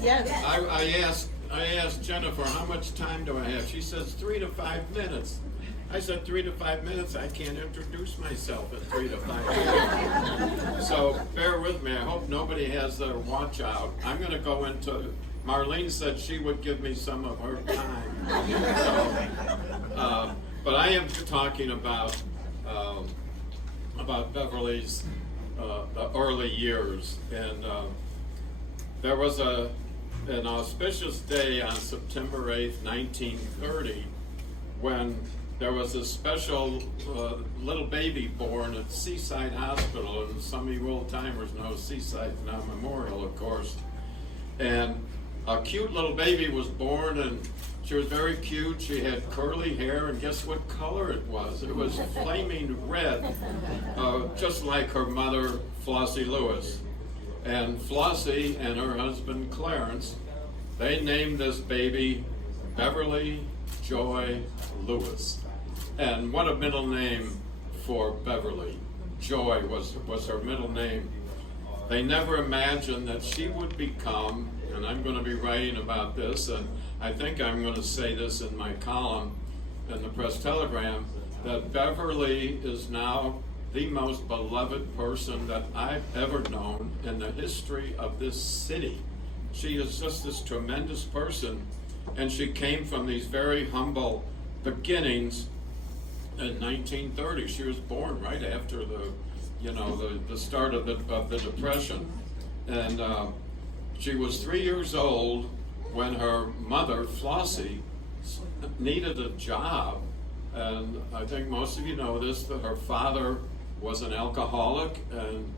Yes. I asked Jennifer, how much time do I have? She says 3 to 5 minutes. I said 3 to 5 minutes. I can't introduce myself in 3 to 5 minutes. So bear with me. I hope nobody has their watch out. I'm going to go into. Marlene said she would give me some of her time. So, but I am talking about Beverly's the early years, and there was an auspicious day on September 8th, 1930, when there was a special little baby born at Seaside Hospital, and some of you old timers know Seaside now Memorial, of course. And a cute little baby was born, and she was very cute. She had curly hair, and guess what color it was? It was flaming red, just like her mother, Flossie Lewis. And Flossie and her husband, Clarence, they named this baby Beverly Joy Lewis. And what a middle name for Beverly. Joy was her middle name. They never imagined that she would become, and I'm going to be writing about this, and I think I'm going to say this in my column in the Press Telegram, that Beverly is now the most beloved person that I've ever known in the history of this city. She is just this tremendous person, and she came from these very humble beginnings in 1930. She was born right after the start of the Depression, and she was 3 years old when her mother, Flossie, needed a job. And I think most of you know this, that her father was an alcoholic, and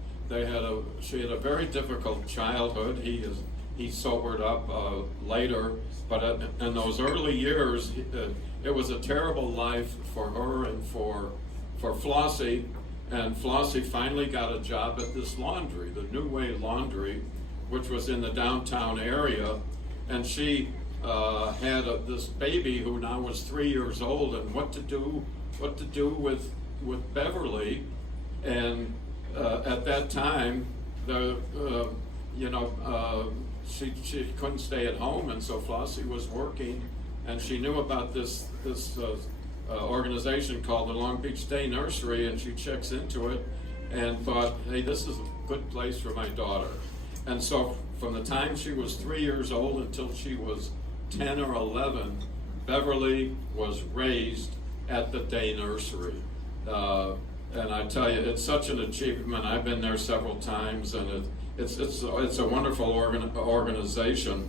she had a very difficult childhood. He sobered up later, but in those early years, it was a terrible life for her and for Flossie. And Flossie finally got a job at this laundry, the New Way Laundry, which was in the downtown area. And she had this baby who now was 3 years old, and what to do with Beverly. And at that time, she couldn't stay at home, and so Flossie was working, and she knew about this organization called the Beach Day Nursery, and she checks into it and thought, hey, this is a good place for my daughter. And so from the time she was 3 years old until she was 10 or 11, Beverly was raised at the day nursery. And I tell you, it's such an achievement. I've been there several times, and it's a wonderful organization.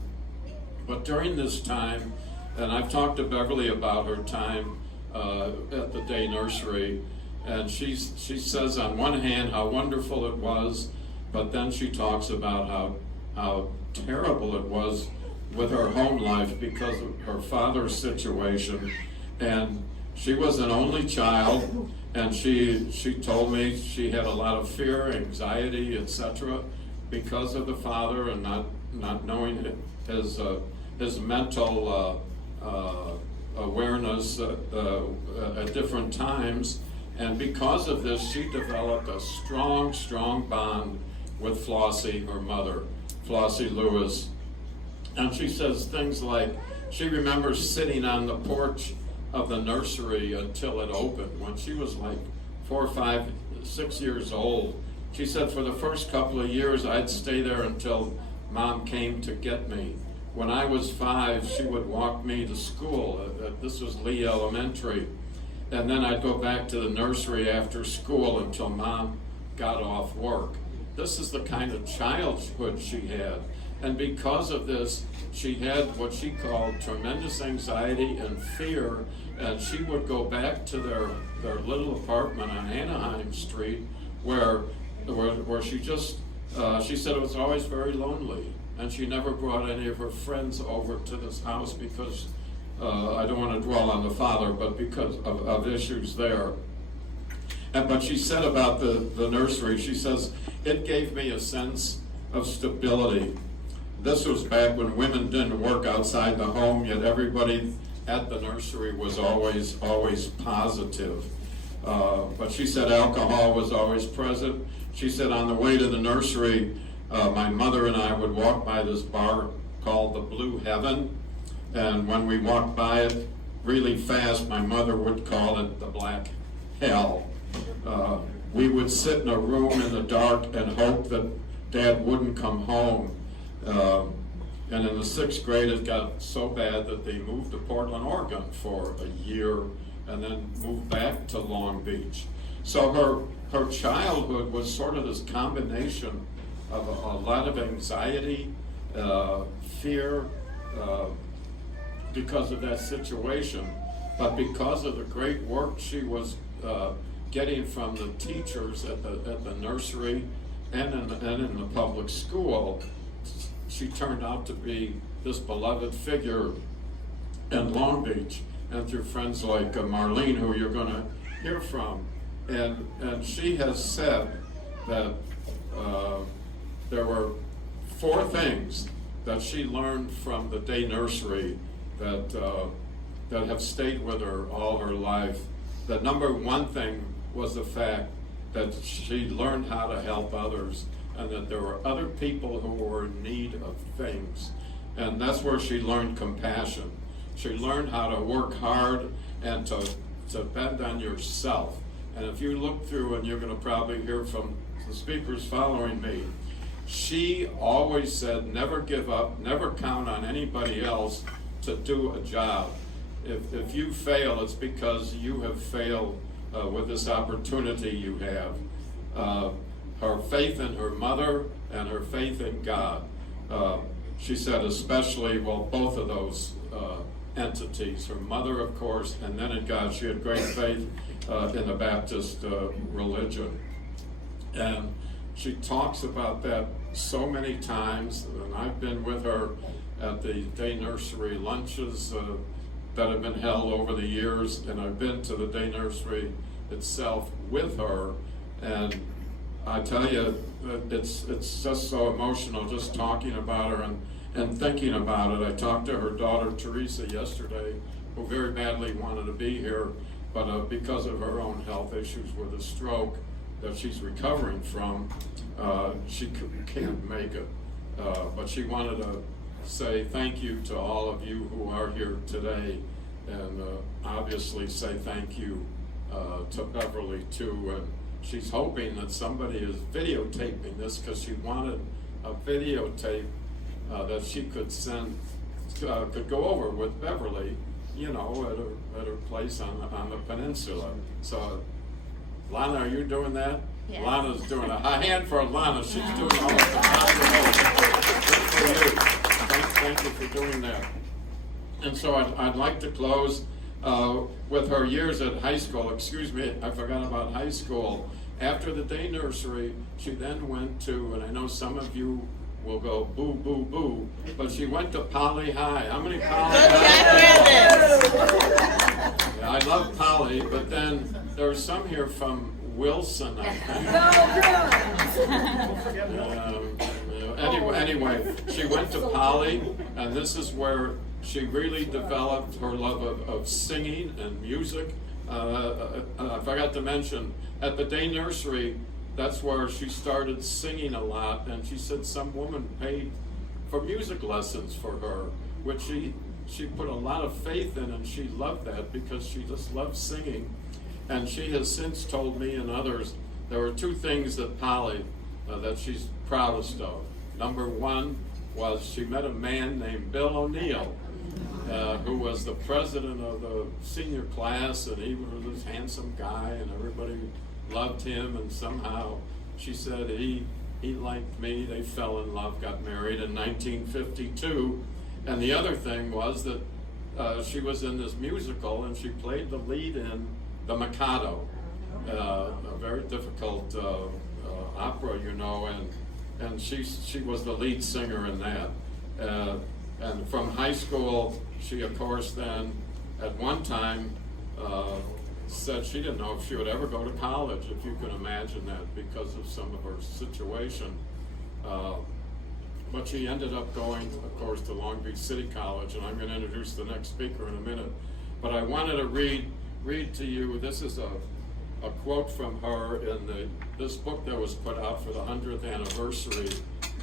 But during this time, and I've talked to Beverly about her time at the day nursery, and she says on one hand how wonderful it was, but then she talks about how terrible it was with her home life because of her father's situation. And she was an only child, and she told me she had a lot of fear, anxiety, etc., because of the father and not knowing his mental awareness at different times. And because of this, she developed a strong bond with Flossie, her mother, Flossie Lewis. And she says things like, she remembers sitting on the porch of the nursery until it opened when she was like 4, 5, 6 years old. She said for the first couple of years I'd stay there until Mom came to get me. When I was 5, she would walk me to school. This was Lee Elementary. And then I'd go back to the nursery after school until Mom got off work. This is the kind of childhood she had. And because of this, she had what she called tremendous anxiety and fear, and she would go back to their little apartment on Anaheim Street where she said it was always very lonely, and she never brought any of her friends over to this house because, I don't want to dwell on the father, but because of issues there. But she said about the nursery, she says, it gave me a sense of stability. This was back when women didn't work outside the home, yet everybody at the nursery was always positive. But she said alcohol was always present. She said on the way to the nursery, my mother and I would walk by this bar called the Blue Heaven, and when we walked by it really fast, my mother would call it the Black Hell. We would sit in a room in the dark and hope that Dad wouldn't come home. And in the 6th grade, it got so bad that they moved to Portland, Oregon for a year and then moved back to Long Beach. So her childhood was sort of this combination of a lot of anxiety, fear, because of that situation, but because of the great work she was getting from the teachers at the nursery and in the public school, she turned out to be this beloved figure in Long Beach, and through friends like Marlene, who you're going to hear from. And she has said that there were 4 things that she learned from the day nursery that have stayed with her all her life. The number 1 thing was the fact that she learned how to help others, and that there were other people who were in need of things. And that's where she learned compassion. She learned how to work hard and to bend on yourself. And if you look through, and you're going to probably hear from the speakers following me, she always said, never give up, never count on anybody else to do a job. If you fail, it's because you have failed with this opportunity you have. Her faith in her mother and her faith in God. She said especially, well, both of those entities, her mother, of course, and then in God. She had great faith in the Baptist religion. And she talks about that so many times, and I've been with her at the day nursery lunches that have been held over the years, and I've been to the day nursery itself with her, and I tell you, it's just so emotional just talking about her and thinking about it. I talked to her daughter Teresa yesterday, who very badly wanted to be here, but because of her own health issues with a stroke that she's recovering from, she can't make it. But she wanted to say thank you to all of you who are here today, and obviously say thank you to Beverly too. And she's hoping that somebody is videotaping this, because she wanted a videotape that she could send, could go over with Beverly, you know, at her place on the peninsula. So, Lana, are you doing that? Yes. Lana's doing it. A hand for Lana. She's doing all of the Good for you. Thank you for doing that. And so I'd like to close with her years at high school. Excuse me, I forgot about high school. After the day nursery, she then went to, and I know some of you will go boo, boo, boo, but she went to Poly High. How many Poly High? Yeah, I love Poly, but then there's some here from Wilson, I think. Anyway, she went to Poly, and this is where she really developed her love of singing and music. I forgot to mention, at the day nursery, that's where she started singing a lot, and she said some woman paid for music lessons for her, which she put a lot of faith in, and she loved that because she just loved singing. And she has since told me and others there were 2 things that Polly that she's proudest of. Number 1 was she met a man named Bill O'Neill, who was the president of the senior class, and he was this handsome guy, and everybody loved him, and somehow she said he liked me. They fell in love, got married in 1952. And the other thing was that she was in this musical, and she played the lead in The Mikado, a very difficult opera, you know, and she was the lead singer in that. And from high school, she of course then at one time said she didn't know if she would ever go to college, if you can imagine that, because of some of her situation. But she ended up going, of course, to Long Beach City College, and I'm going to introduce the next speaker in a minute. But I wanted to read to you, this is a quote from her in this book that was put out for the 100th anniversary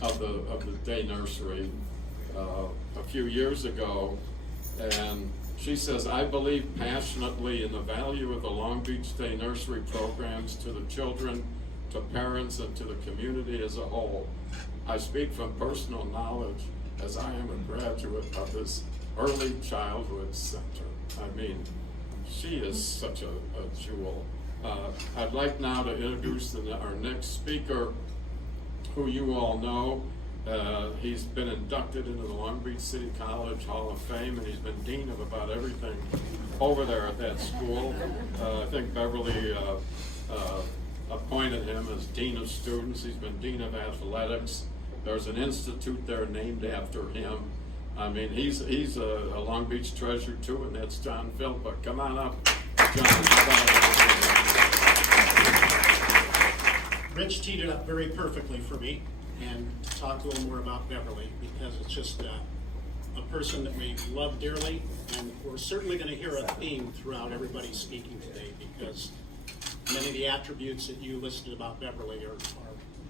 of the day nursery. few years ago, and she says, "I believe passionately in the value of the Long Beach Day Nursery programs to the children, to parents, and to the community as a whole. I speak from personal knowledge as I am a graduate of this early childhood center." I mean, she is such a jewel. I'd like now to introduce our next speaker, who you all know. He's been inducted into the Long Beach City College Hall of Fame, and he's been dean of about everything over there at that school. I think Beverly appointed him as dean of students. He's been dean of athletics. There's an institute there named after him. I mean, he's a Long Beach treasure too, and that's John Philpott. Come on up, John. Rich teed it up very perfectly for me, and to talk a little more about Beverly, because it's just a person that we love dearly, and we're certainly going to hear a theme throughout everybody speaking today, because many of the attributes that you listed about Beverly are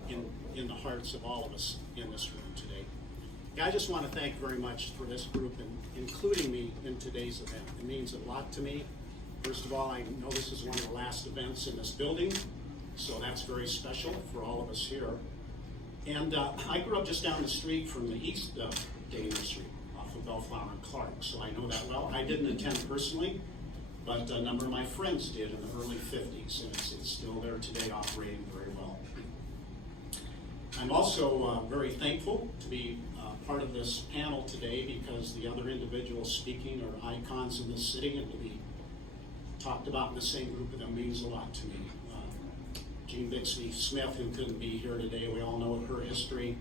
in the hearts of all of us in this room today. I just want to thank very much for this group and including me in today's event. It means a lot to me. First of all, I know this is one of the last events in this building, so that's very special for all of us here. And I grew up just down the street from the East Day Nursery off of Bellflower and Clark, so I know that well. I didn't attend personally, but a number of my friends did in the early 50s, and it's still there today, operating very well. I'm also very thankful to be part of this panel today, because the other individuals speaking are icons in this city, and to be talked about in the same group of them means a lot to me. Jean Bixby Smith, who couldn't be here today, we all know her history.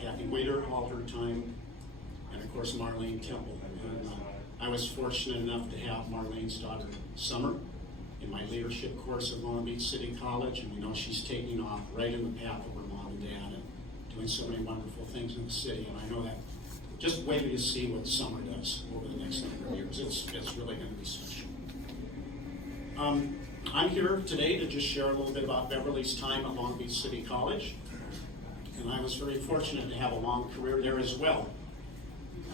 Kathy Waiter, all her time, and of course Marlene Temple. And I was fortunate enough to have Marlene's daughter Summer in my leadership course at Long Beach City College, and we know she's taking off right in the path of her mom and dad and doing so many wonderful things in the city. And I know that just wait to see what Summer does over the next number of years. It's really going to be special. I'm here today to just share a little bit about Beverly's time at Long Beach City College. And I was very fortunate to have a long career there as well.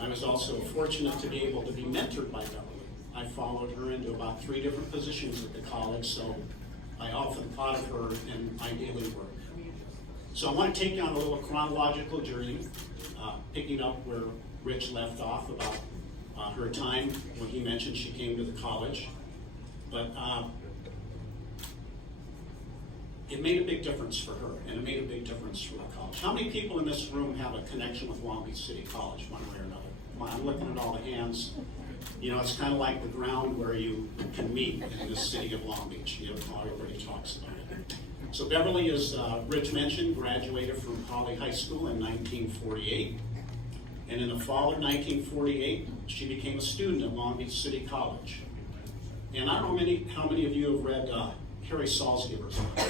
I was also fortunate to be able to be mentored by Beverly. I followed her into about 3 different positions at the college, so I often thought of her in my daily work. So I want to take you on a little chronological journey, picking up where Rich left off about her time when he mentioned she came to the college. But it made a big difference for her, and it made a big difference for the college. How many people in this room have a connection with Long Beach City College, one way or another? Come on, I'm looking at all the hands. You know, it's kind of like the ground where you can meet in the city of Long Beach. You know, everybody talks about it. So Beverly, as Rich mentioned, graduated from Poly High School in 1948. And in the fall of 1948, she became a student at Long Beach City College. And I don't know how many of you have read Harry Salzgiver's book.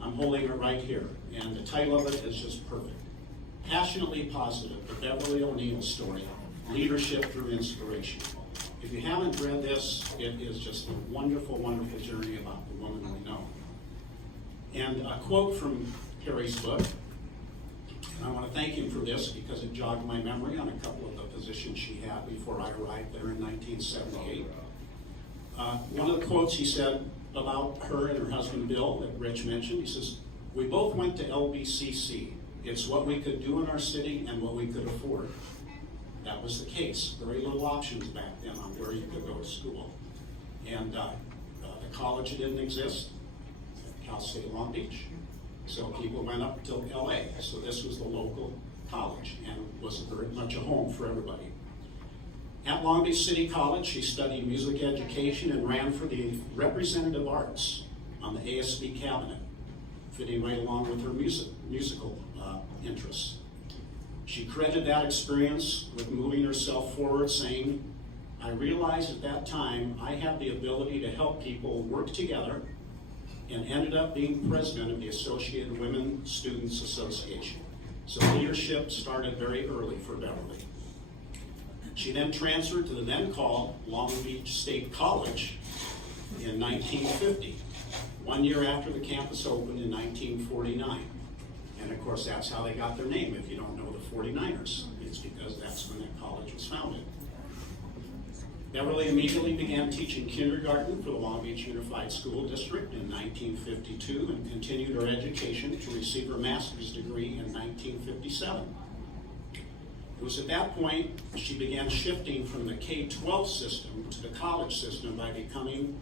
I'm holding it right here, and the title of it is just perfect. Passionately Positive, the Beverly O'Neill story, leadership through inspiration. If you haven't read this, it is just a wonderful, wonderful journey about the woman we know. And a quote from Harry's book, and I want to thank him for this because it jogged my memory on a couple of the positions she had before I arrived there in 1978. One of the quotes he said about her and her husband Bill that Rich mentioned, he says, "We both went to LBCC. It's what we could do in our city and what we could afford." That was the case. Very little options back then on where you could go to school. And the college didn't exist, Cal State Long Beach. So people went up to LA. So this was the local college and was very much a home for everybody. At Long Beach City College, she studied music education and ran for the representative arts on the ASB cabinet, fitting right along with her musical interests. She credited that experience with moving herself forward, saying, "I realized at that time I had the ability to help people work together," and ended up being president of the Associated Women Students Association. So leadership started very early for Beverly. She then transferred to the then called Long Beach State College in 1950, 1 year after the campus opened in 1949. And of course, that's how they got their name. If you don't know the 49ers, it's because that's when that college Beverly immediately began teaching kindergarten for the Long Beach Unified School District in 1952 and continued her education to receive her master's degree in 1957. It was at that point she began shifting from the K-12 system to the college system by becoming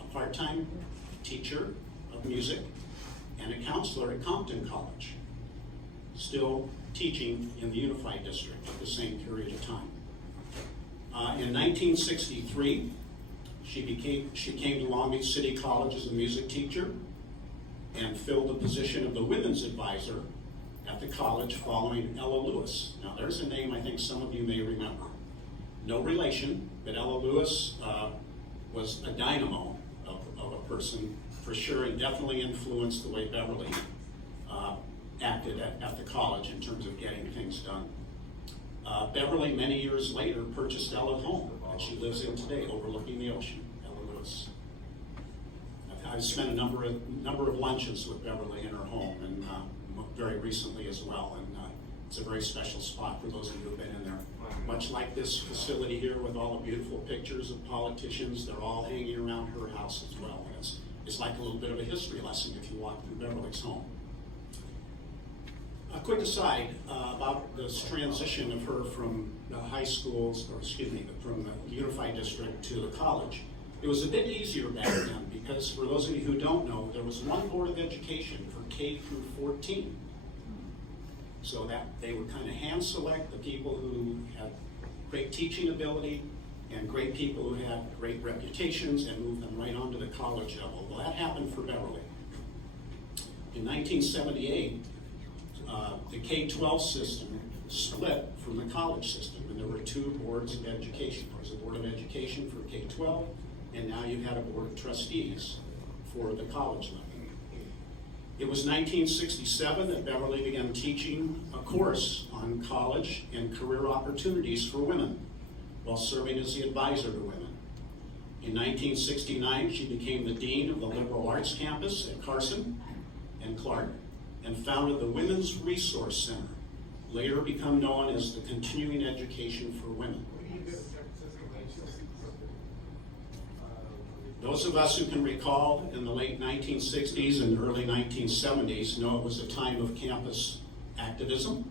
a part-time teacher of music and a counselor at Compton College, still teaching in the Unified District at the same period of time. In 1963, she came to Long Beach City College as a music teacher and filled the position of the women's advisor at the college following Ella Lewis. Now there's a name I think some of you may remember. No relation, but Ella Lewis was a dynamo of a person for sure, and definitely influenced the way Beverly acted at the college in terms of getting things done. Beverly, many years later, purchased Ella's home that she lives in today, overlooking the ocean. Ella Lewis. I've spent a number of lunches with Beverly in her home, and very recently as well. And it's a very special spot for those of you who have been in there. Much like this facility here, with all the beautiful pictures of politicians, they're all hanging around her house as well. And it's like a little bit of a history lesson if you walk through Beverly's home. A quick aside about this transition of her from the high schools, or excuse me, from the Unified District to the college. It was a bit easier back then because, for those of you who don't know, there was one Board of Education for K through 14. So that they would kind of hand select the people who had great teaching ability and great people who had great reputations and move them right onto the college level. Well, that happened for Beverly. In 1978, the K-12 system split from the college system, and there were two boards of education. There was a Board of Education for K-12, and now you had a Board of Trustees for the college level. It was 1967 that Beverly began teaching a course on college and career opportunities for women while serving as the advisor to women. In 1969, she became the dean of the liberal arts campus at Carson and Clark and founded the Women's Resource Center, later become known as the Continuing Education for Women. Those of us who can recall in the late 1960s and early 1970s know it was a time of campus activism,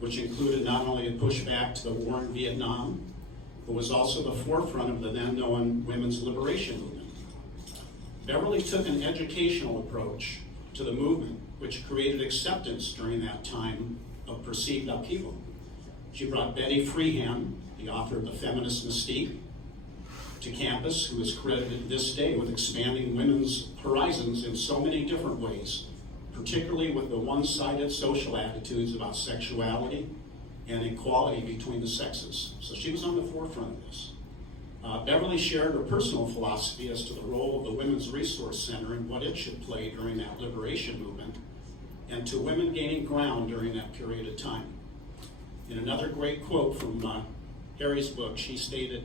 which included not only a pushback to the war in Vietnam, but was also the forefront of the then known women's liberation movement. Beverly took an educational approach to the movement, which created acceptance during that time of perceived upheaval. She brought Betty Freehan, the author of The Feminist Mystique, to campus, who is credited this day with expanding women's horizons in so many different ways, particularly with the one-sided social attitudes about sexuality and equality between the sexes. So she was on the forefront of this. Beverly shared her personal philosophy as to the role of the Women's Resource Center and what it should play during that liberation movement, and to women gaining ground during that period of time. In another great quote from Harry's book, she stated,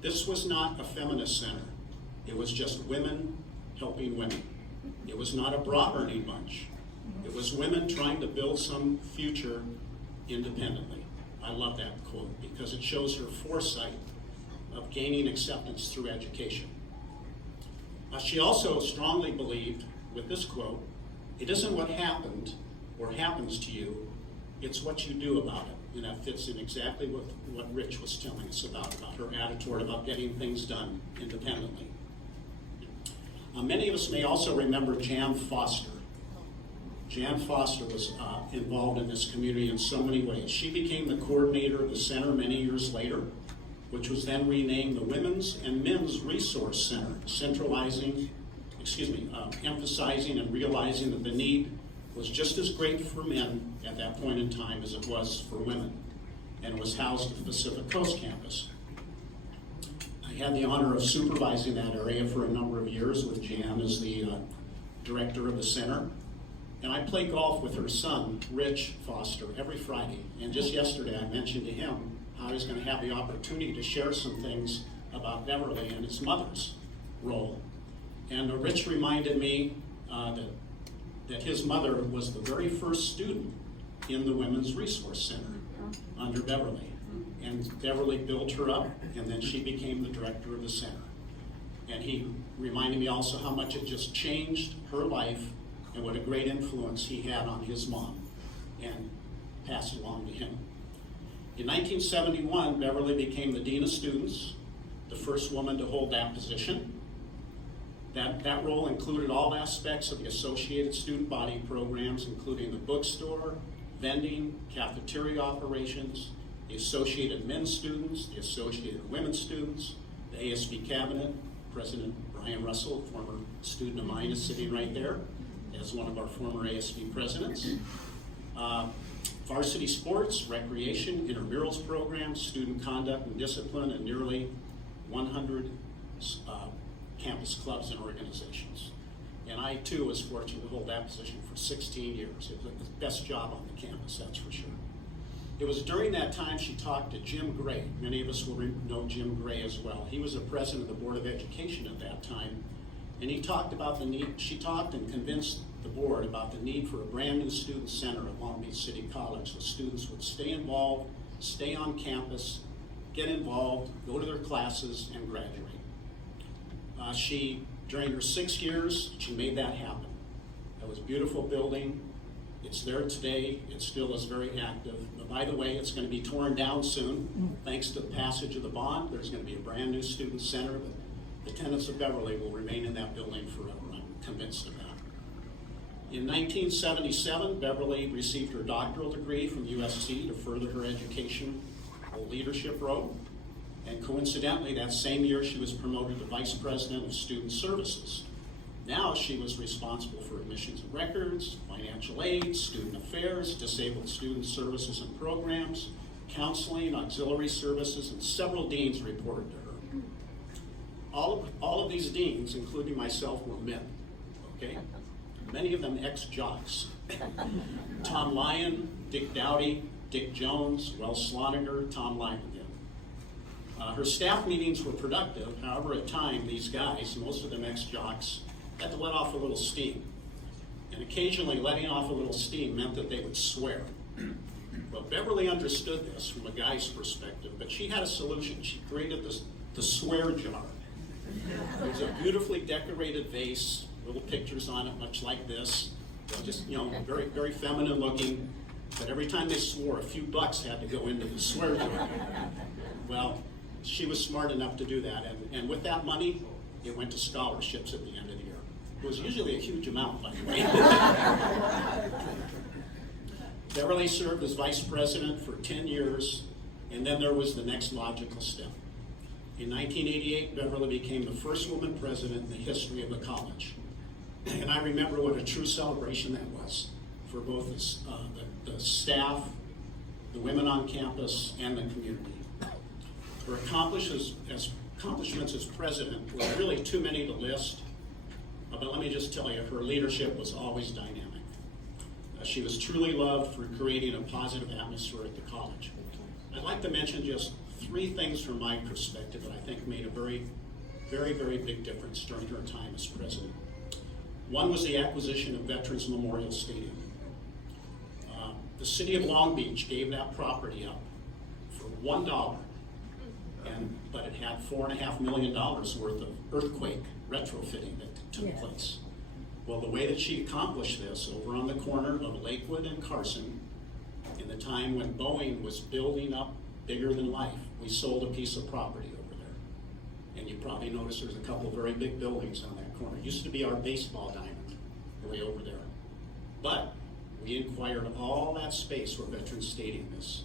"This was not a feminist center. It was just women helping women. It was not a bra-burning bunch. It was women trying to build some future independently." I love that quote because it shows her foresight of gaining acceptance through education. She also strongly believed, with this quote, "It isn't what happened or happens to you, it's what you do about it." And that fits in exactly with what Rich was telling us about her attitude about getting things done independently. Many of us may also remember Jan Foster. Jan Foster was involved in this community in so many ways. She became the coordinator of the center many years later, which was then renamed the Women's and Men's Resource Center, emphasizing and realizing that the need was just as great for men at that point in time as it was for women, and was housed at the Pacific Coast campus. I had the honor of supervising that area for a number of years with Jan as the director of the center, and I play golf with her son, Rich Foster, every Friday. And just yesterday I mentioned to him how he's going to have the opportunity to share some things about Beverly and his mother's role. And Rich reminded me that his mother was the very first student in the Women's Resource Center under Beverly. and Beverly built her up, and then she became the director of the center. And he reminded me also how much it just changed her life and what a great influence he had on his mom, and passed it along to him. In 1971, Beverly became the Dean of Students, the first woman to hold that position. That role included all aspects of the associated student body programs, including the bookstore, vending, cafeteria operations, the associated men's students, the associated women's students, the ASB cabinet. President Brian Russell, former student of mine, is sitting right there as one of our former ASB presidents. Varsity sports, recreation, intramurals programs, student conduct and discipline, and nearly 100 campus clubs and organizations. And I too was fortunate to hold that position for 16 years. It was the best job on the campus, that's for sure. It was during that time she talked to Jim Gray. Many of us will know Jim Gray as well. He was the president of the Board of Education at that time, and he talked about the need, she talked and convinced the board about the need for a brand new student center at Long Beach City College, so students would stay involved, stay on campus, get involved, go to their classes, and graduate. During her 6 years, she made that happen. That was a beautiful building. It's there today. It still is very active. But by the way, it's going to be torn down soon. Thanks to the passage of the bond, there's going to be a brand new student center, but the tenants of Beverly will remain in that building forever. I'm convinced of that. In 1977, Beverly received her doctoral degree from USC to further her educational leadership role. And coincidentally, that same year, she was promoted to Vice President of Student Services. Now she was responsible for admissions and records, financial aid, student affairs, disabled student services and programs, counseling, auxiliary services, and several deans reported to her. All of these deans, including myself, were men, okay? Many of them ex-jocks. Tom Lyon, Dick Dowdy, Dick Jones, Wells Sloniger, Tom Lyon again. Her staff meetings were productive. However, at times, these guys, most of them ex-jocks, had to let off a little steam. And occasionally letting off a little steam meant that they would swear. Well, Beverly understood this from a guy's perspective, but she had a solution. She created the swear jar. It was a beautifully decorated vase, little pictures on it, much like this. Just, very, very feminine looking. But every time they swore, a few bucks had to go into the swear jar. Well, she was smart enough to do that. And with that money, it went to scholarships at the end of the year. It was usually a huge amount, by the way. Beverly served as vice president for 10 years, and then there was the next logical step. In 1988, Beverly became the first woman president in the history of the college. And I remember what a true celebration that was for both the staff, the women on campus, and the community. Her accomplishments as president were really too many to list, but let me just tell you, her leadership was always dynamic. She was truly loved for creating a positive atmosphere at the college. I'd like to mention just 3 things from my perspective that I think made a very, very, very big difference during her time as president. One was the acquisition of Veterans Memorial Stadium. The city of Long Beach gave that property up for $1, but it had $4.5 million worth of earthquake retrofitting that took place. Well, the way that she accomplished this, over on the corner of Lakewood and Carson, in the time when Boeing was building up bigger than life, we sold a piece of property over there. And you probably noticed there's a couple very big buildings on that corner. It used to be our baseball diamond, way over there. But we acquired all that space where Veterans Stadium is,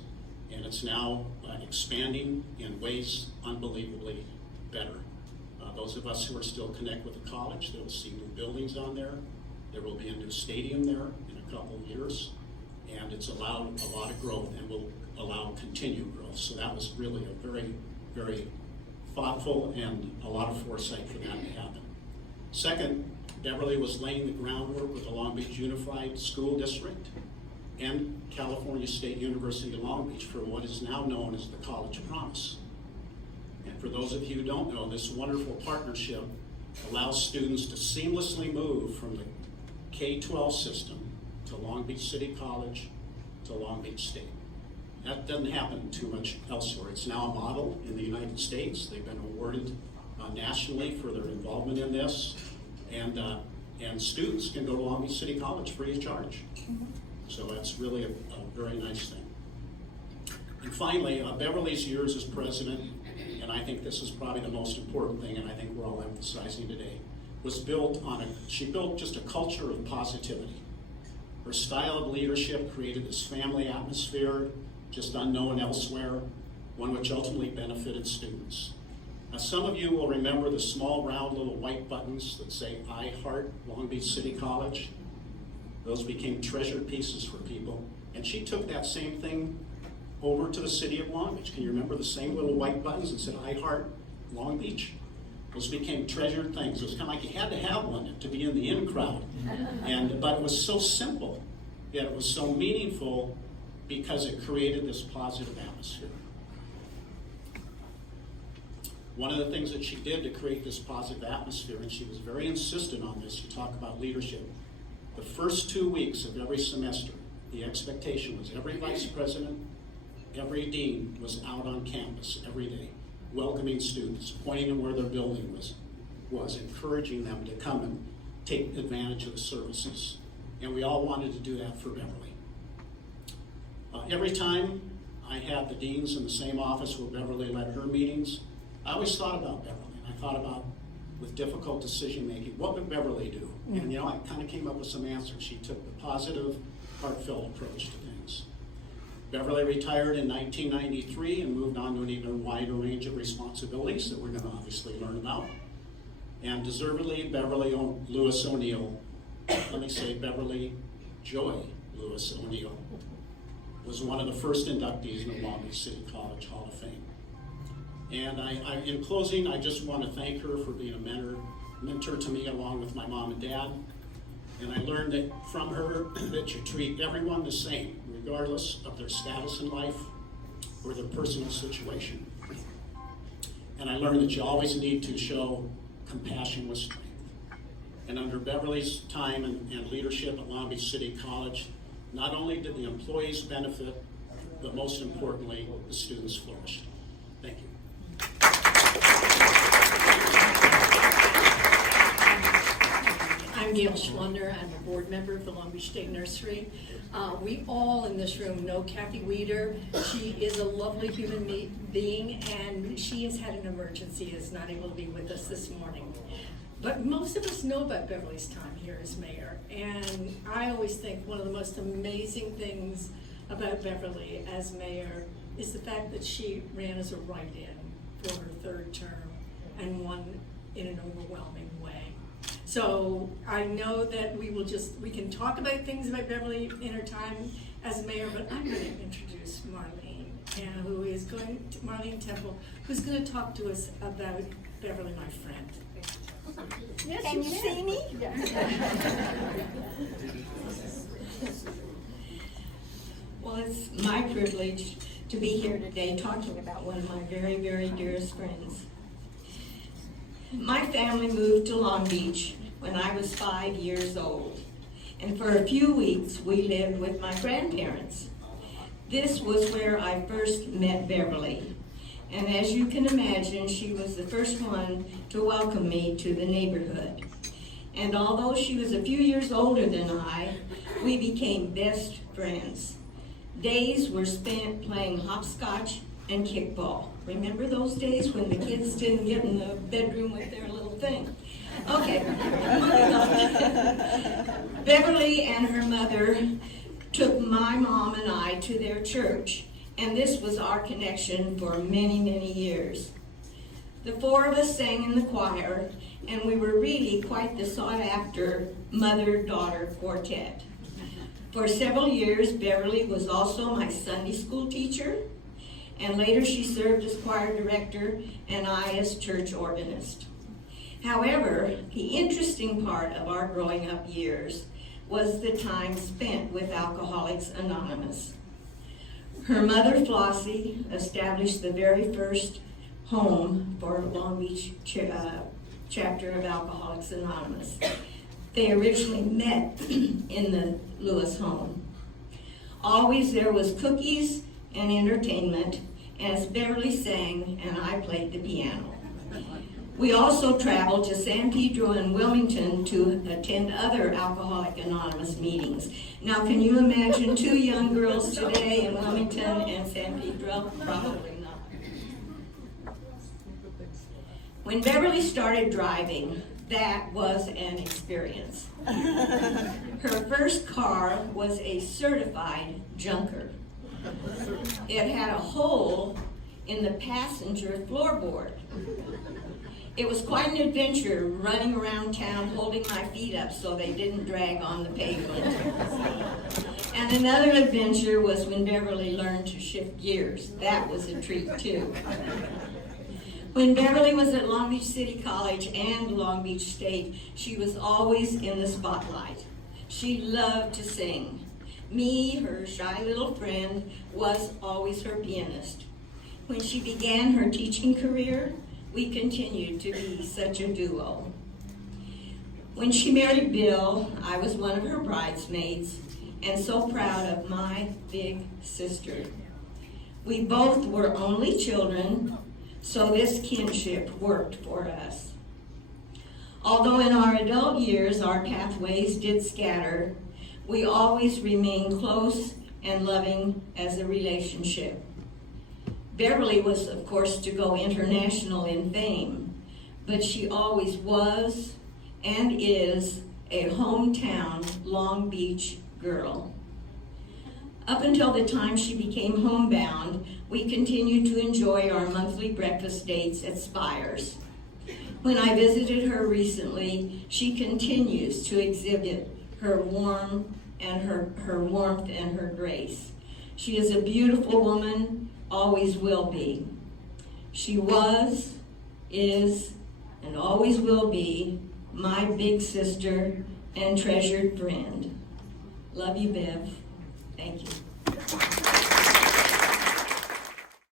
and it's now expanding in ways unbelievably better. Those of us who are still connected with the college, they'll see new buildings on there. There will be a new stadium there in a couple of years, and it's allowed a lot of growth and will allow continued growth. So that was really a very, very thoughtful and a lot of foresight for that to happen. Second, Beverly was laying the groundwork with the Long Beach Unified School District and California State University of Long Beach for what is now known as the College Promise. And for those of you who don't know, this wonderful partnership allows students to seamlessly move from the K-12 system to Long Beach City College to Long Beach State. That doesn't happen too much elsewhere. It's now a model in the United States. They've been awarded nationally for their involvement in this, and students can go to Long Beach City College free of charge. So that's really a very nice thing. And finally, Beverly's years as president, and I think this is probably the most important thing, and I think we're all emphasizing today, was built on she built just a culture of positivity. Her style of leadership created this family atmosphere, just unknown elsewhere, one which ultimately benefited students. Now, some of you will remember the small round little white buttons that say, "I heart Long Beach City College." Those became treasured pieces for people. And she took that same thing over to the city of Long Beach. Can you remember the same little white buttons that said, "I heart Long Beach"? Those became treasured things. It was kind of like you had to have one to be in the in crowd. But it was so simple, yet it was so meaningful because it created this positive atmosphere. One of the things that she did to create this positive atmosphere, and she was very insistent on this, you talk about leadership, the first 2 weeks of every semester, the expectation was every vice president, every dean was out on campus every day, welcoming students, pointing them where their building was encouraging them to come and take advantage of the services. And we all wanted to do that for Beverly. Every time I had the deans in the same office where Beverly led her meetings, I always thought about Beverly. I thought about, with difficult decision making, what would Beverly do? And I kind of came up with some answers. She took the positive, heartfelt approach to things. Beverly retired in 1993 and moved on to an even wider range of responsibilities that we're going to obviously learn about. And deservedly, Beverly Lewis O'Neill, let me say Beverly Joy Lewis O'Neill, was one of the first inductees in the Long Beach City College Hall of Fame. And in closing, I just want to thank her for being a mentor to me along with my mom and dad. And I learned that from her that you treat everyone the same, regardless of their status in life or their personal situation. And I learned that you always need to show compassion with strength. And under Beverly's time and leadership at Long Beach City College, not only did the employees benefit, but most importantly, the students flourished. Thank you. I'm Gail Schlunder. I'm a board member of the Long Beach Day Nursery. We all in this room know Kathy Weeder. She is a lovely human being, and she has had an emergency, is not able to be with us this morning. But most of us know about Beverly's time here as mayor, and I always think one of the most amazing things about Beverly as mayor is the fact that she ran as a write-in for her third term and won in an overwhelming way. So I know that we can talk about things about Beverly in her time as mayor, but I'm going to introduce Marlene, Marlene Temple, who's going to talk to us about Beverly, my friend. Yes, can you see me? Well, it's my privilege to be here today talking about one of my very, very dearest friends. My family moved to Long Beach when I was 5 years old, and for a few weeks we lived with my grandparents. This was where I first met Beverly, and as you can imagine, she was the first one to welcome me to the neighborhood. And although she was a few years older than I, we became best friends. Days were spent playing hopscotch and kickball. Remember those days when the kids didn't get in the bedroom with their little thing? Okay, moving on. Beverly and her mother took my mom and I to their church, and this was our connection for many, many years. The four of us sang in the choir, and we were really quite the sought-after mother-daughter quartet. For several years, Beverly was also my Sunday school teacher, and later she served as choir director and I as church organist. However, the interesting part of our growing up years was the time spent with Alcoholics Anonymous. Her mother, Flossie, established the very first home for Long Beach chapter of Alcoholics Anonymous. They originally met in the Lewis home. Always there was cookies and entertainment as Beverly sang and I played the piano. We also traveled to San Pedro and Wilmington to attend other Alcoholics Anonymous meetings. Now, can you imagine 2 young girls today in Wilmington and San Pedro? Probably not. When Beverly started driving, that was an experience. Her first car was a certified junker. It had a hole in the passenger floorboard. It was quite an adventure running around town holding my feet up so they didn't drag on the pavement. And another adventure was when Beverly learned to shift gears. That was a treat too. When Beverly was at Long Beach City College and Long Beach State, she was always in the spotlight. She loved to sing. Me, her shy little friend, was always her pianist. When she began her teaching career, we continued to be such a duo. When she married Bill, I was one of her bridesmaids and so proud of my big sister. We both were only children, so this kinship worked for us. Although in our adult years our pathways did scatter, we always remained close and loving as a relationship. Beverly was, of course, to go international in fame, but she always was and is a hometown Long Beach girl. Up until the time she became homebound, we continued to enjoy our monthly breakfast dates at Spires. When I visited her recently, she continues to exhibit her warmth and her grace. She is a beautiful woman, always will be. She was, is, and always will be my big sister and treasured friend. Love you, Bev. Thank you.